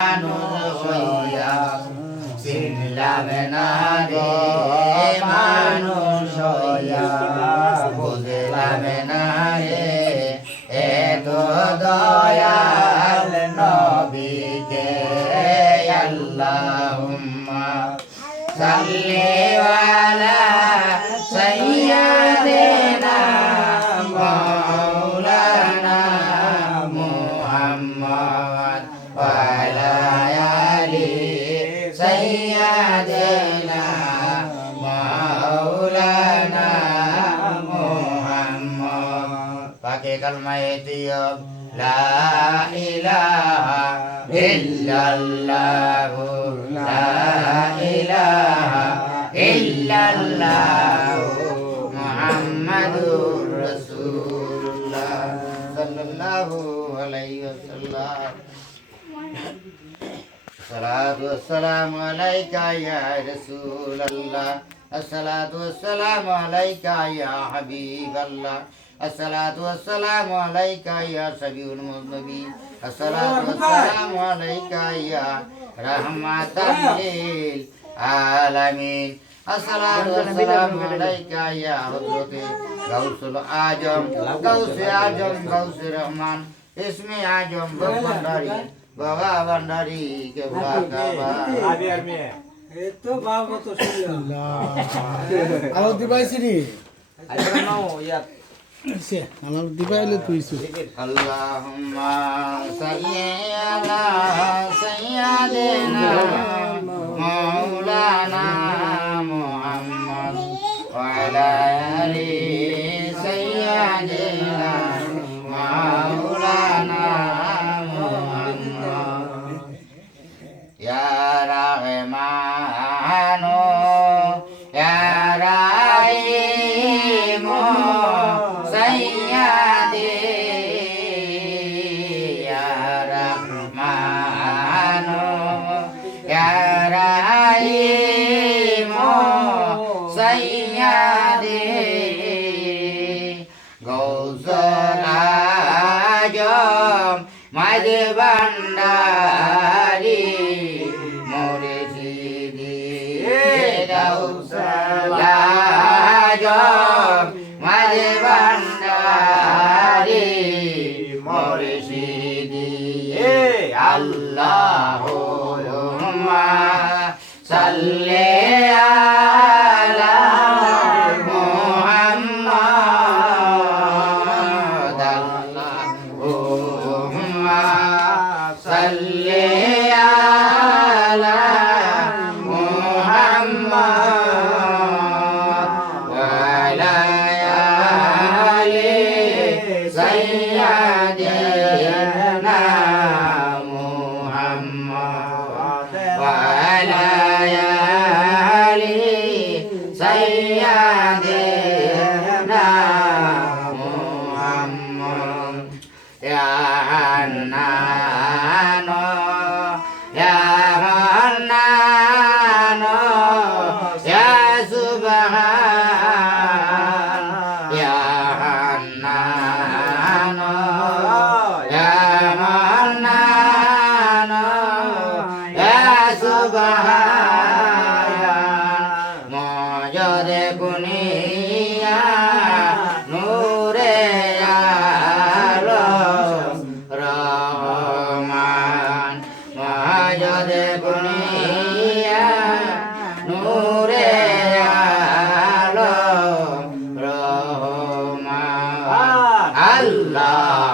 মানুষ হইয়া চিনলাম না রে মানুষ হইয়া বুঝলাম না রে এত দয়াল নবীকে আল্লাহুম্মা সাল্লি আলা সাইয়্যিদিনা মাওলানা মুহাম্মদ ওয়া আলা আলি সাইয়্যিদিনা মাওলানা মুহাম্মদ পাকে কালমায়ে দিও লা ইলাহা ইল্লাল্লাহ লা ইলাহা ইল্লাল্লাহ মুহাম্মাদুর রাসূলুল্লাহ সাল্লাল্লাহু আলাইহি ওয়াসাল্লাম আসসালাতু ওয়াসসালামু আলাইকা ইয়া রাসূলুল্লাহ আসসালাতু ওয়াসসালামু আলাইকা ইয়া হাবিবাল্লাহ আসসালাতু ওয়াসসালামু আলাইকা ইয়া সাবিউল মুজনবিন আসসালাতু ওয়াসসালামু আলাইকা ইয়া রাহমাতাল লিল আলামিন আসসালাতু ওয়াসসালামু আলাইকা ইয়া হযরতে গাউসুল আজম গাউসে আজম গাউসে রহমান ইসমে আজম ভগবানদারি বাবা ভান্ডারি কে বাবা আবি আর মে এ তো বাবা তো আলো দিবাইছিনি আইবা নাও ইয়া সে আলো দিবাইলে তুইছু আল্লাহুম্মা সাল্লি আলা সাইয়্যিদিনা মাওলানা মুহাম্মদ ওয়া আলা আলি সাইয়্যিদিনা মাওলানা মুহাম্মদ ইয়া রাহমানু ইয়া রাহিমু সাইয়্যিদি ইয়া রাহমানু ইয়া রাহিমু সাইয়্যিদি গৌসুল আজম মাঝে ভান্ডারি মুর্শিদি গৌসুল আজম মাঝে ভান্ডারি মুর্শিদি আল্লাহুম্মা সাল্লি আলা মুহাম্মদ আল্লাহুম্মা সাল্লি আলা মুহাম্মদ ওয়া আলা আলি সাইয়্যিদিনা মুহাম্মদ ওয়া আলা আলি সাইয়্যিদিনা মুহাম্মদ ইয়া হান্নান ইয়া হান্নান ইয়া সুবহান ইয়া হান্নান ইয়া হান্নান ইয়া সুবহান মজরে গুনিয়া নূরে আলম রহমান মজরে গুনিয়া নূরে আলম রহমান আল্লাহ